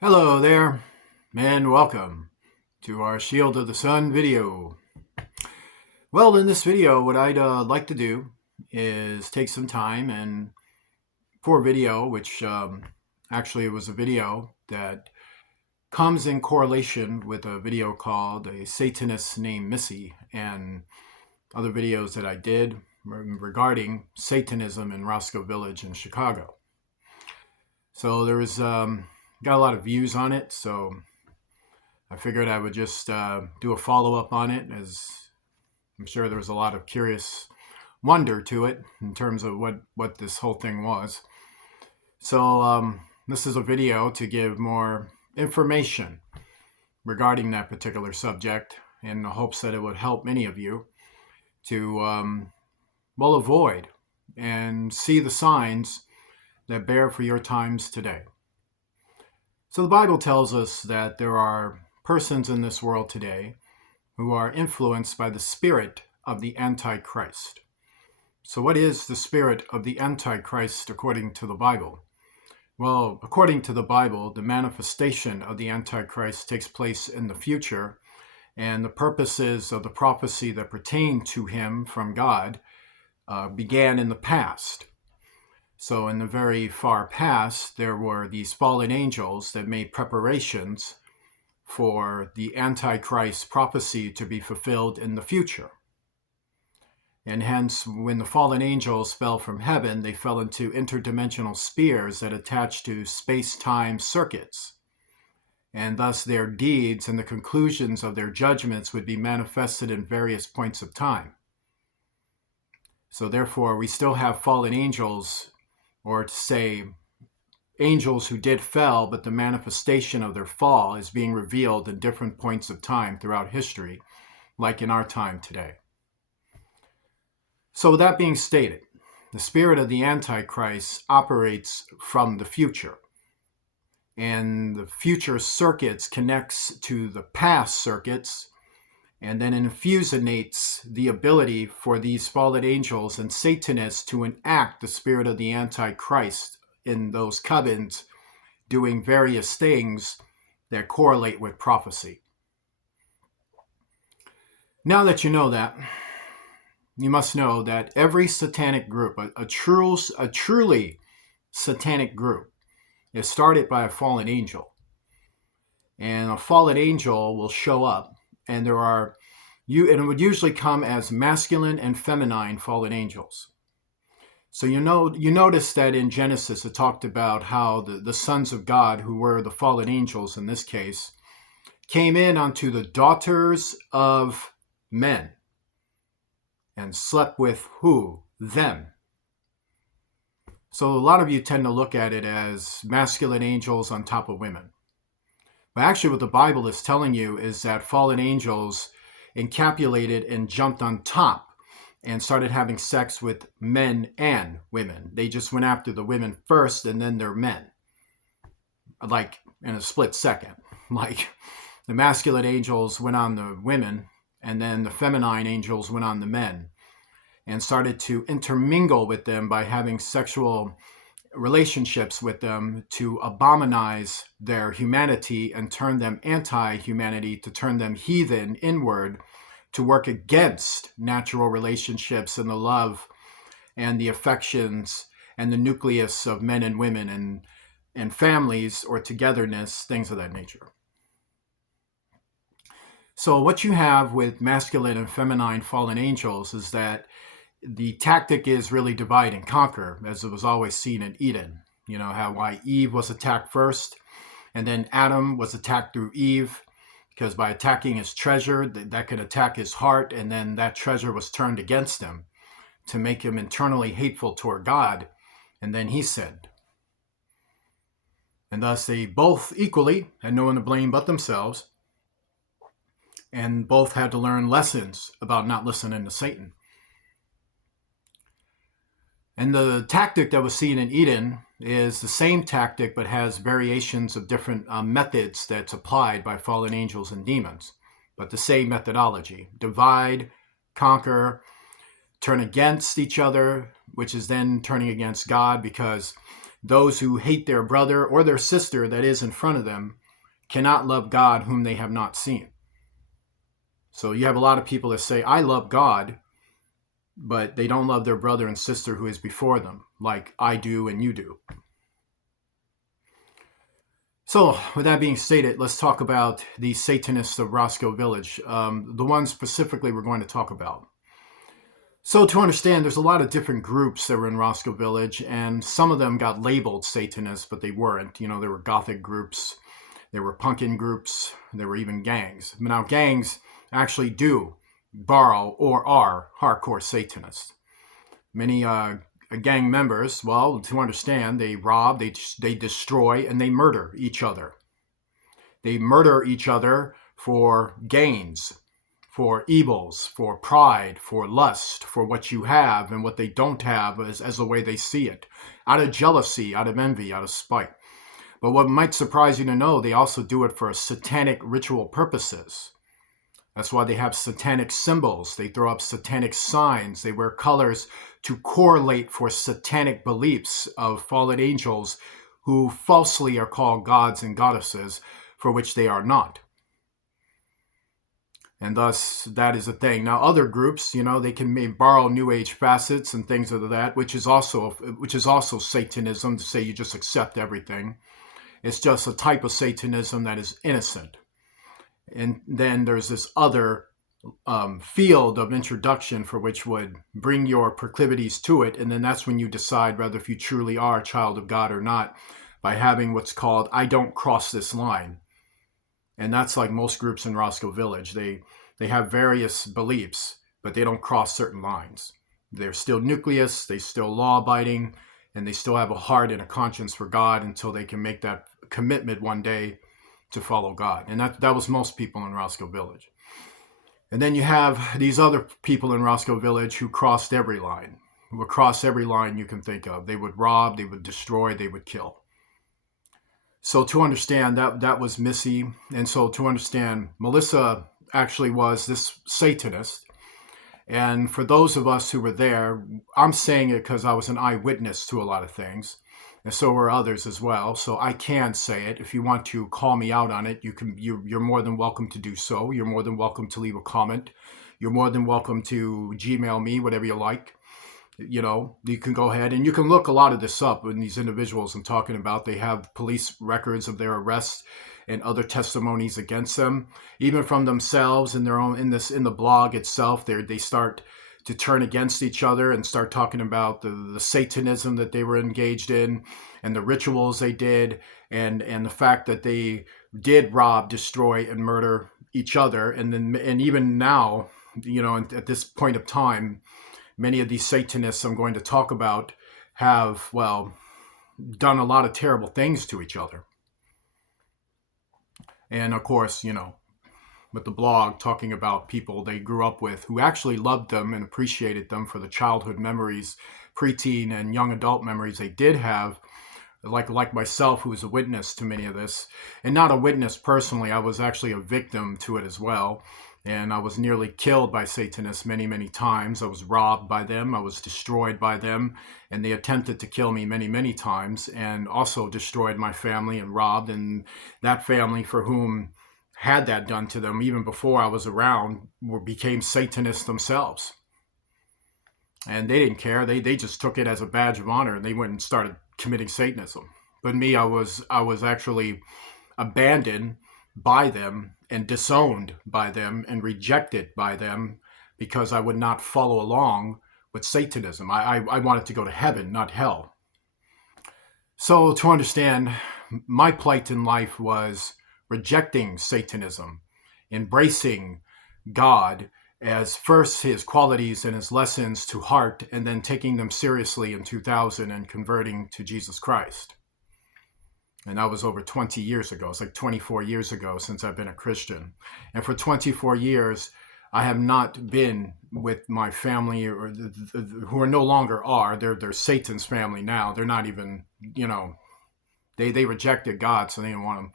Hello there, and welcome to our Shield of the Sun video. Well, in this video, what I'd like to do is take some time and for a video, which actually was a video that comes in correlation with a video called A Satanist Named Missy and other videos that I did regarding Satanism in Roscoe Village in Chicago. So there was got a lot of views on it, so I figured I would just do a follow-up on it, as I'm sure there was a lot of curious wonder to it in terms of what this whole thing was. So this is a video to give more information regarding that particular subject in the hopes that it would help many of you to, avoid and see the signs that bear for your times today. So the Bible tells us that there are persons in this world today who are influenced by the spirit of the Antichrist. So what is the spirit of the Antichrist according to the Bible? Well, according to the Bible, the manifestation of the Antichrist takes place in the future, and the purposes of the prophecy that pertain to him from God began in the past. So in the very far past, there were these fallen angels that made preparations for the Antichrist prophecy to be fulfilled in the future. And hence, when the fallen angels fell from heaven, they fell into interdimensional spheres that attached to space-time circuits. And thus their deeds and the conclusions of their judgments would be manifested in various points of time. So therefore, we still have fallen angels, or to say angels who did fell, but the manifestation of their fall is being revealed in different points of time throughout history, like in our time today. So with that being stated, the spirit of the Antichrist operates from the future. And the future circuits connects to the past circuits, and then infusionates the ability for these fallen angels and Satanists to enact the spirit of the Antichrist in those covens, doing various things that correlate with prophecy. Now that you know that, you must know that every satanic group, a truly satanic group, is started by a fallen angel. And a fallen angel will show up, and and it would usually come as masculine and feminine fallen angels. So you notice that in Genesis it talked about how the sons of God, who were the fallen angels in this case, came in unto the daughters of men and slept with who? Them. So a lot of you tend to look at it as masculine angels on top of women. But actually what the Bible is telling you is that fallen angels encapsulated and jumped on top and started having sex with men and women. They just went after the women first and then their men, like in a split second. Like the masculine angels went on the women, and then the feminine angels went on the men and started to intermingle with them by having sexual relationships with them to abominize their humanity and turn them anti-humanity, to turn them heathen inward, to work against natural relationships and the love and the affections and the nucleus of men and women and families or togetherness, things of that nature. So what you have with masculine and feminine fallen angels is that the tactic is really divide and conquer, as it was always seen in Eden. You know, why Eve was attacked first, and then Adam was attacked through Eve, because by attacking his treasure, that could attack his heart, and then that treasure was turned against him to make him internally hateful toward God, and then he sinned. And thus they both equally had no one to blame but themselves, and both had to learn lessons about not listening to Satan. And the tactic that was seen in Eden is the same tactic, but has variations of different methods that's applied by fallen angels and demons, but the same methodology: divide, conquer, turn against each other, which is then turning against God, because Those who hate their brother or their sister that is in front of them cannot love God whom they have not seen. So you have a lot of people that say, I love God, but they don't love their brother and sister who is before them, like I do and you do. So with that being stated, let's talk about the Satanists of Roscoe Village, the ones specifically we're going to talk about. So to understand, there's a lot of different groups that were in Roscoe Village, and some of them got labeled Satanists, but they weren't. You know, there were Gothic groups, there were punkin groups, there were even gangs. Now, gangs actually do borrow or are hardcore Satanists. Many gang members, well, to understand, they rob, they destroy, and they murder each other. They murder each other for gains, for evils, for pride, for lust, for what you have and what they don't have as the way they see it, out of jealousy, out of envy, out of spite. But what might surprise you to know, they also do it for satanic ritual purposes. That's why they have satanic symbols. They throw up satanic signs. They wear colors to correlate for satanic beliefs of fallen angels who falsely are called gods and goddesses, for which they are not. And thus, that is a thing. Now, other groups, you know, they can maybe borrow New Age facets and things of that, which is also Satanism, to say you just accept everything. It's just a type of Satanism that is innocent. And then there's this other field of introduction for which would bring your proclivities to it. And then that's when you decide whether if you truly are a child of God or not, by having what's called, I don't cross this line. And that's like most groups in Roscoe Village. They have various beliefs, but they don't cross certain lines. They're still nucleus, they still law-abiding, and they still have a heart and a conscience for God until they can make that commitment one day to follow God. And that was most people in Roscoe Village. And then you have these other people in Roscoe Village who crossed every line, who would cross every line you can think of. They would rob, they would destroy, they would kill. So to understand, that was Missy. And so to understand, Melissa actually was this Satanist. And for those of us who were there, I'm saying it because I was an eyewitness to a lot of things. And so were others as well. So I can say it. If you want to call me out on it, you're more than welcome to do so. You're more than welcome to leave a comment. You're more than welcome to Gmail me, whatever you like. You know, you can go ahead and you can look a lot of this up. And these individuals I'm talking about, they have police records of their arrests and other testimonies against them, even from themselves in their own in the blog itself. They start to turn against each other and start talking about the Satanism that they were engaged in and the rituals they did and the fact that they did rob, destroy, and murder each other. And even now, you know, at this point of time, many of these Satanists I'm going to talk about have, well, done a lot of terrible things to each other. And of course, you know, with the blog talking about people they grew up with who actually loved them and appreciated them for the childhood memories, preteen and young adult memories they did have, like myself, who was a witness to many of this. And not a witness personally, I was actually a victim to it as well. And I was nearly killed by Satanists many, many times. I was robbed by them. I was destroyed by them. And they attempted to kill me many, many times and also destroyed my family and robbed. And that family for whom had that done to them, even before I was around, became Satanists themselves. And they didn't care. They just took it as a badge of honor and they went and started committing Satanism. But me, I was actually abandoned by them and disowned by them and rejected by them because I would not follow along with Satanism. I wanted to go to heaven, not hell. So to understand, my plight in life was rejecting Satanism, embracing God as first his qualities and his lessons to heart, and then taking them seriously in 2000 and converting to Jesus Christ. And that was over 20 years ago. It's like 24 years ago since I've been a Christian. And for 24 years, I have not been with my family or who are no longer are. They're Satan's family now. They're not even, you know, they rejected God, so they didn't want him.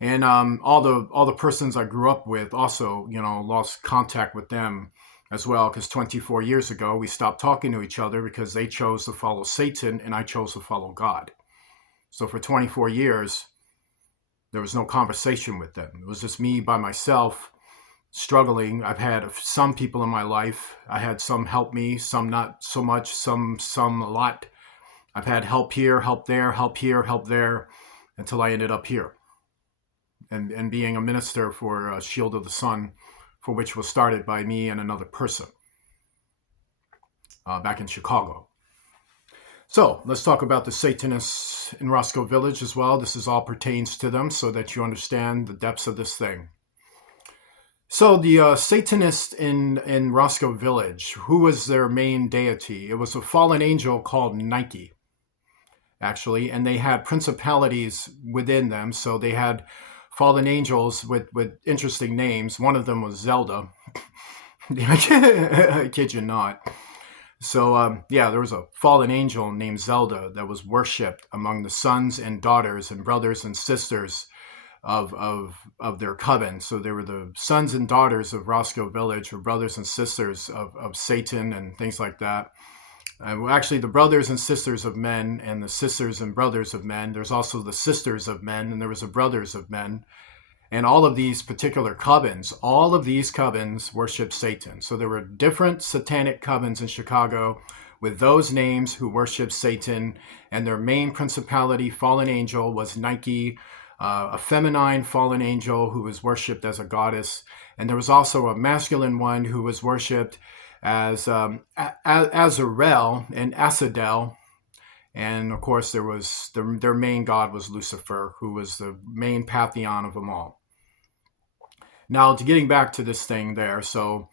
And all the persons I grew up with also, you know, lost contact with them as well, because 24 years ago, we stopped talking to each other because they chose to follow Satan and I chose to follow God. So for 24 years, there was no conversation with them. It was just me by myself struggling. I've had some people in my life. I had some help me, some not so much, some a lot. I've had help here, help there, help here, help there, until I ended up here and being a minister for Shield of the Sun, for which was started by me and another person back in Chicago. So let's talk about the Satanists in Roscoe Village as well. This is all pertains to them so that you understand the depths of this thing. So the Satanists in Roscoe Village, who was their main deity? It was a fallen angel called Nike, actually, and they had principalities within them. So they had fallen angels with interesting names. One of them was Zelda. I kid you not. So there was a fallen angel named Zelda that was worshipped among the sons and daughters and brothers and sisters of their coven. So they were the sons and daughters of Roscoe Village, or brothers and sisters of Satan and things like that. Actually, the brothers and sisters of men and the sisters and brothers of men. There's also the sisters of men, and there was the brothers of men. And all of these particular covens, all of these covens worship Satan. So there were different satanic covens in Chicago with those names who worship Satan, and their main principality, fallen angel, was Nike, a feminine fallen angel who was worshipped as a goddess. And there was also a masculine one who was worshipped as Azrael and Asadel. And of course, there was their main god was Lucifer, who was the main pantheon of them all. Now, to getting back to this thing there, so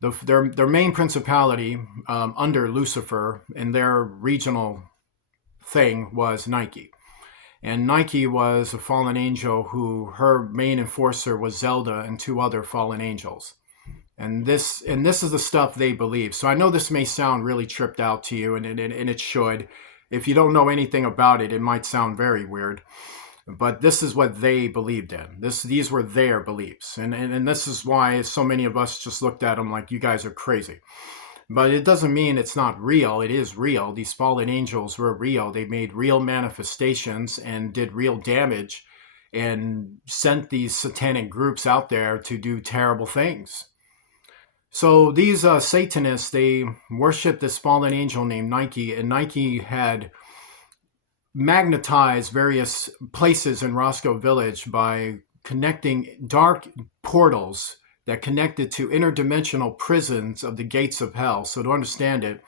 their main principality under Lucifer in their regional thing was Nike. And Nike was a fallen angel who her main enforcer was Zelda and two other fallen angels. And this is the stuff they believe. So I know this may sound really tripped out to you, and it should. If you don't know anything about it, it might sound very weird. But this is what they believed in. These were their beliefs. And this is why so many of us just looked at them like, you guys are crazy. But it doesn't mean it's not real. It is real. These fallen angels were real. They made real manifestations and did real damage and sent these satanic groups out there to do terrible things. So these Satanists, they worshiped this fallen angel named Nike, and Nike had magnetized various places in Roscoe Village by connecting dark portals that connected to interdimensional prisons of the gates of hell. So to understand it,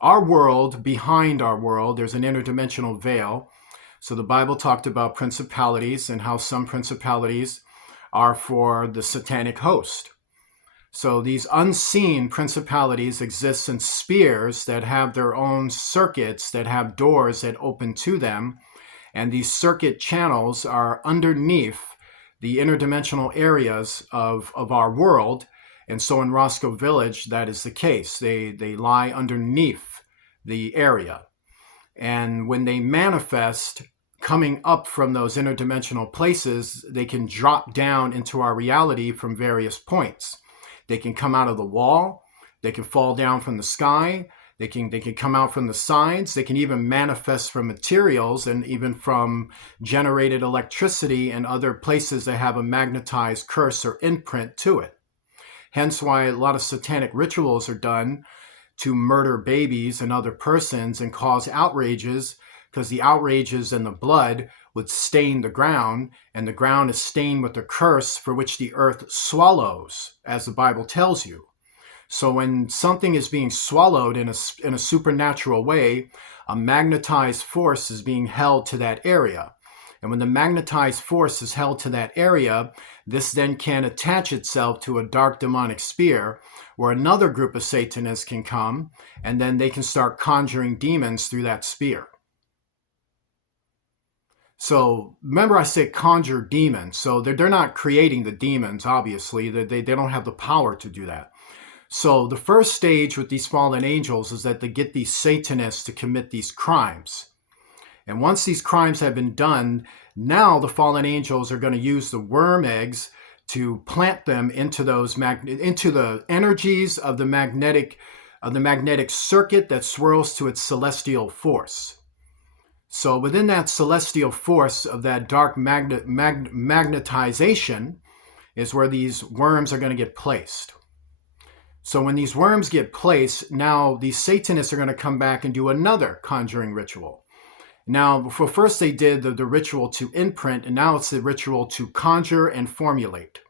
our world, behind our world, there's an interdimensional veil. So the Bible talked about principalities and how some principalities are for the satanic host. So these unseen principalities exist in spheres that have their own circuits that have doors that open to them. And these circuit channels are underneath the interdimensional areas of our world. And so in Roscoe Village, that is the case. They lie underneath the area. And when they manifest coming up from those interdimensional places, they can drop down into our reality from various points. They can come out of the wall. They can fall down from the sky. They can come out from the sides. They can even manifest from materials and even from generated electricity and other places that have a magnetized curse or imprint to it. Hence why a lot of satanic rituals are done to murder babies and other persons and cause outrages, because the outrages and the blood would stain the ground, and the ground is stained with the curse for which the earth swallows, as the Bible tells you. So when something is being swallowed in a supernatural way, a magnetized force is being held to that area. And when the magnetized force is held to that area, this then can attach itself to a dark demonic sphere where another group of Satanists can come, and then they can start conjuring demons through that sphere. So remember I said conjure demons. So they're not creating the demons, obviously. They don't have the power to do that. So the first stage with these fallen angels is that they get these Satanists to commit these crimes. And once these crimes have been done, now the fallen angels are going to use the worm eggs to plant them into into the energies of the magnetic circuit that swirls to its celestial force. So within that celestial force of that dark magnetization is where these worms are going to get placed. So when these worms get placed, now these Satanists are going to come back and do another conjuring ritual. Now, first they did the ritual to imprint, and now it's the ritual to conjure and formulate.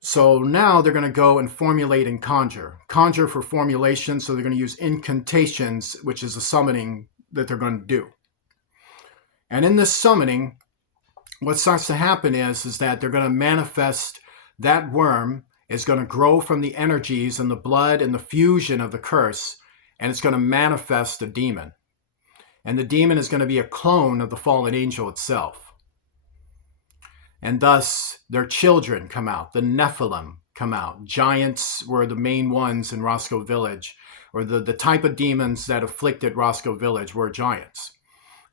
So now they're going to go and formulate and conjure. Conjure for formulation, so they're going to use incantations, which is a summoning that they're going to do. And in this summoning, what starts to happen is that they're going to manifest that worm is going to grow from the energies and the blood and the fusion of the curse, and it's going to manifest a demon. And the demon is going to be a clone of the fallen angel itself. And thus, their children come out. The Nephilim come out. Giants were the main ones in Roscoe Village, or the type of demons that afflicted Roscoe Village were giants.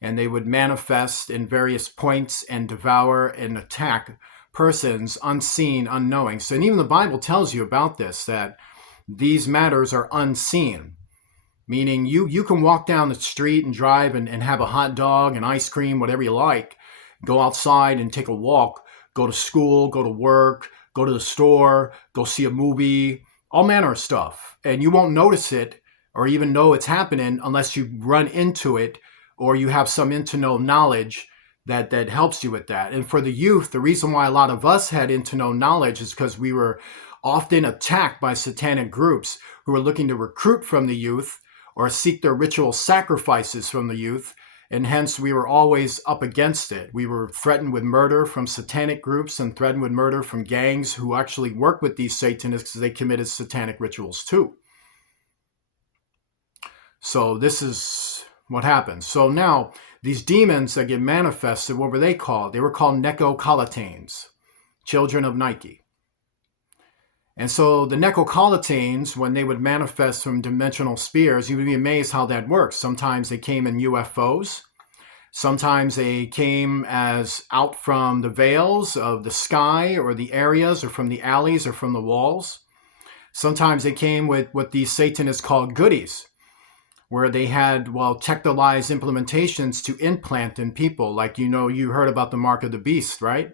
And they would manifest in various points and devour and attack persons unseen, unknowing. So, and even the Bible tells you about this, that these matters are unseen. Meaning you can walk down the street and drive and have a hot dog and ice cream, whatever you like, go outside and take a walk, go to school, go to work, go to the store, go see a movie, all manner of stuff. And you won't notice it or even know it's happening unless you run into it or you have some into-know knowledge that helps you with that. And for the youth, the reason why a lot of us had into-know knowledge is because we were often attacked by satanic groups who were looking to recruit from the youth or seek their ritual sacrifices from the youth, and hence we were always up against it. We were threatened with murder from satanic groups and threatened with murder from gangs who actually work with these Satanists because they committed satanic rituals too. So this is what happens. So now, these demons that get manifested, what were they called? They were called Necrocolitanes, children of Nike. And so the Necrocolitanes, when they would manifest from dimensional spheres, you would be amazed how that works. Sometimes they came in UFOs. Sometimes they came as out from the veils of the sky or the areas or from the alleys or from the walls. Sometimes they came with what these Satanists called goodies, where they had, technologized implementations to implant in people. Like, you heard about the Mark of the Beast, right?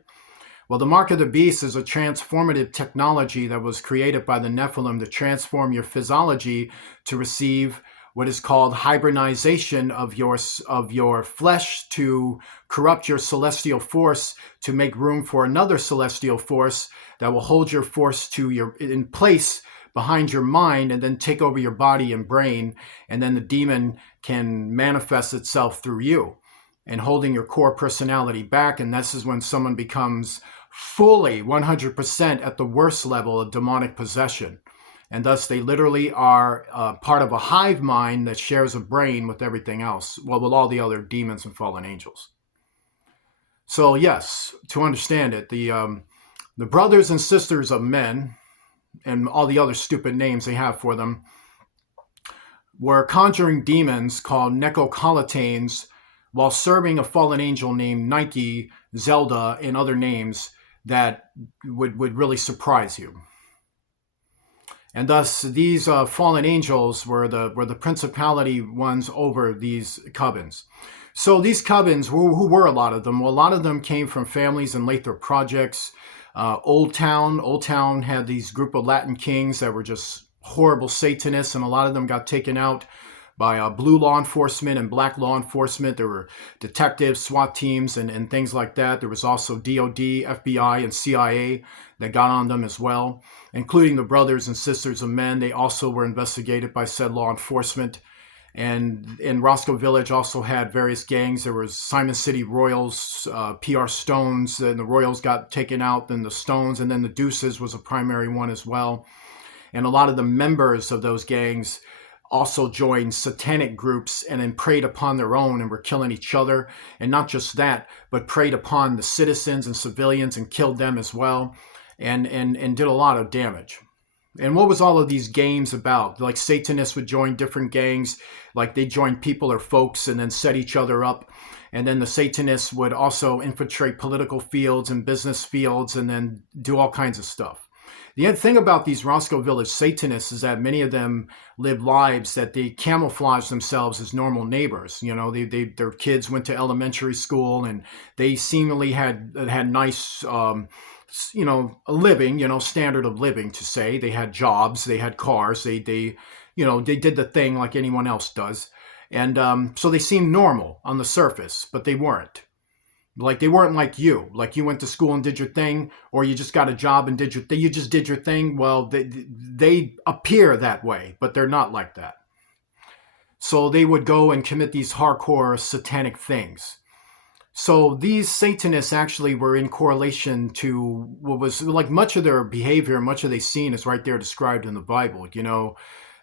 Well, the Mark of the Beast is a transformative technology that was created by the Nephilim to transform your physiology to receive what is called hybridization of your flesh, to corrupt your celestial force, to make room for another celestial force that will hold your force in place behind your mind and then take over your body and brain, and then the demon can manifest itself through you and holding your core personality back. And this is when someone becomes fully 100% at the worst level of demonic possession. And thus they literally are part of a hive mind that shares a brain with everything else, with all the other demons and fallen angels. So yes, to understand it, the brothers and sisters of men, and all the other stupid names they have for them, were conjuring demons called Necrocolitanes while serving a fallen angel named Nike, Zelda, and other names that would really surprise you. And thus, these fallen angels were the principality ones over these covens. So these covens, who were a lot of them? Well, a lot of them came from families in Lathrop projects. Old Town had these group of Latin kings that were just horrible Satanists, and a lot of them got taken out by blue law enforcement and black law enforcement. There were detectives, SWAT teams, and things like that. There was also DOD, FBI, and CIA that got on them as well, including the brothers and sisters of men. They also were investigated by said law enforcement. And in Roscoe Village also had various gangs. There was Simon City Royals, PR Stones, and the Royals got taken out, then the Stones, and then the Deuces was a primary one as well. And a lot of the members of those gangs also joined satanic groups and then preyed upon their own and were killing each other. And not just that, but preyed upon the citizens and civilians and killed them as well, and did a lot of damage. And what was all of these games about? Like Satanists would join different gangs, like they joined people or folks and then set each other up. And then the Satanists would also infiltrate political fields and business fields and then do all kinds of stuff. The other thing about these Roscoe Village Satanists is that many of them live lives that they camouflage themselves as normal neighbors. You know, their kids went to elementary school and they seemingly had nice, a living, standard of living to say. They had jobs, they had cars, they did the thing like anyone else does. And so they seemed normal on the surface, but they weren't. Like they weren't like you. Like you went to school and did your thing, or you just got a job and did your thing. You just did your thing. Well, they appear that way, but they're not like that. So they would go and commit these hardcore satanic things. So these Satanists actually were in correlation to what was like much of their behavior, much of their scene is right there described in the Bible.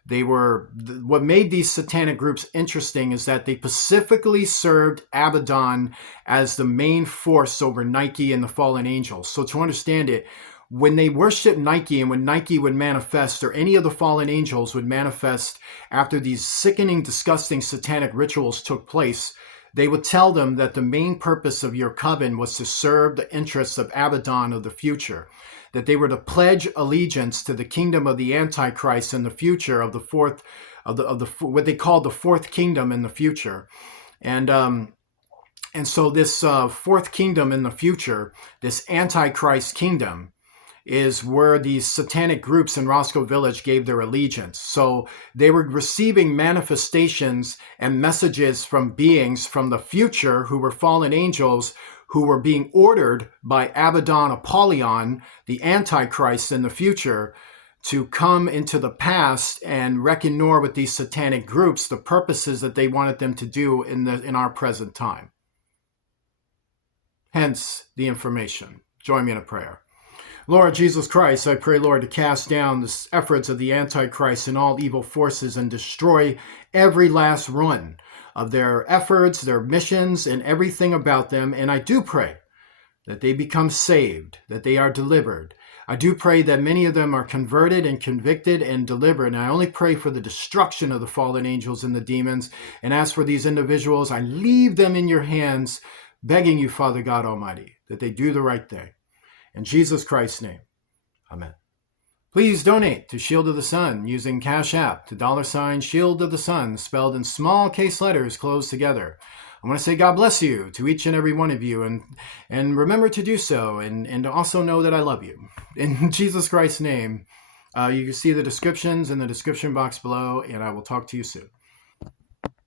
What made these satanic groups interesting is that they specifically served Abaddon as the main force over Nike and the fallen angels. So to understand it, when they worshiped Nike and when Nike would manifest or any of the fallen angels would manifest after these sickening, disgusting satanic rituals took place, they would tell them that the main purpose of your coven was to serve the interests of Abaddon of the future, that they were to pledge allegiance to the kingdom of the Antichrist in the future of the fourth of the what they called the fourth kingdom in the future, and so this fourth kingdom in the future, this Antichrist kingdom, is where these satanic groups in Roscoe Village gave their allegiance. So they were receiving manifestations and messages from beings from the future who were fallen angels who were being ordered by Abaddon Apollyon, the Antichrist in the future, to come into the past and reconnoiter with these satanic groups the purposes that they wanted them to do in our present time. Hence the information. Join me in a prayer. Lord Jesus Christ, I pray, Lord, to cast down the efforts of the Antichrist and all evil forces and destroy every last run of their efforts, their missions, and everything about them. And I do pray that they become saved, that they are delivered. I do pray that many of them are converted and convicted and delivered. And I only pray for the destruction of the fallen angels and the demons. And as for these individuals, I leave them in your hands, begging you, Father God Almighty, that they do the right thing. In Jesus Christ's name, amen. Please donate to Shield of the Sun using Cash App to $ Shield of the Sun, spelled in small case letters closed together. I want to say God bless you to each and every one of you, and remember to do so, and also know that I love you. In Jesus Christ's name, you can see the descriptions in the description box below, and I will talk to you soon.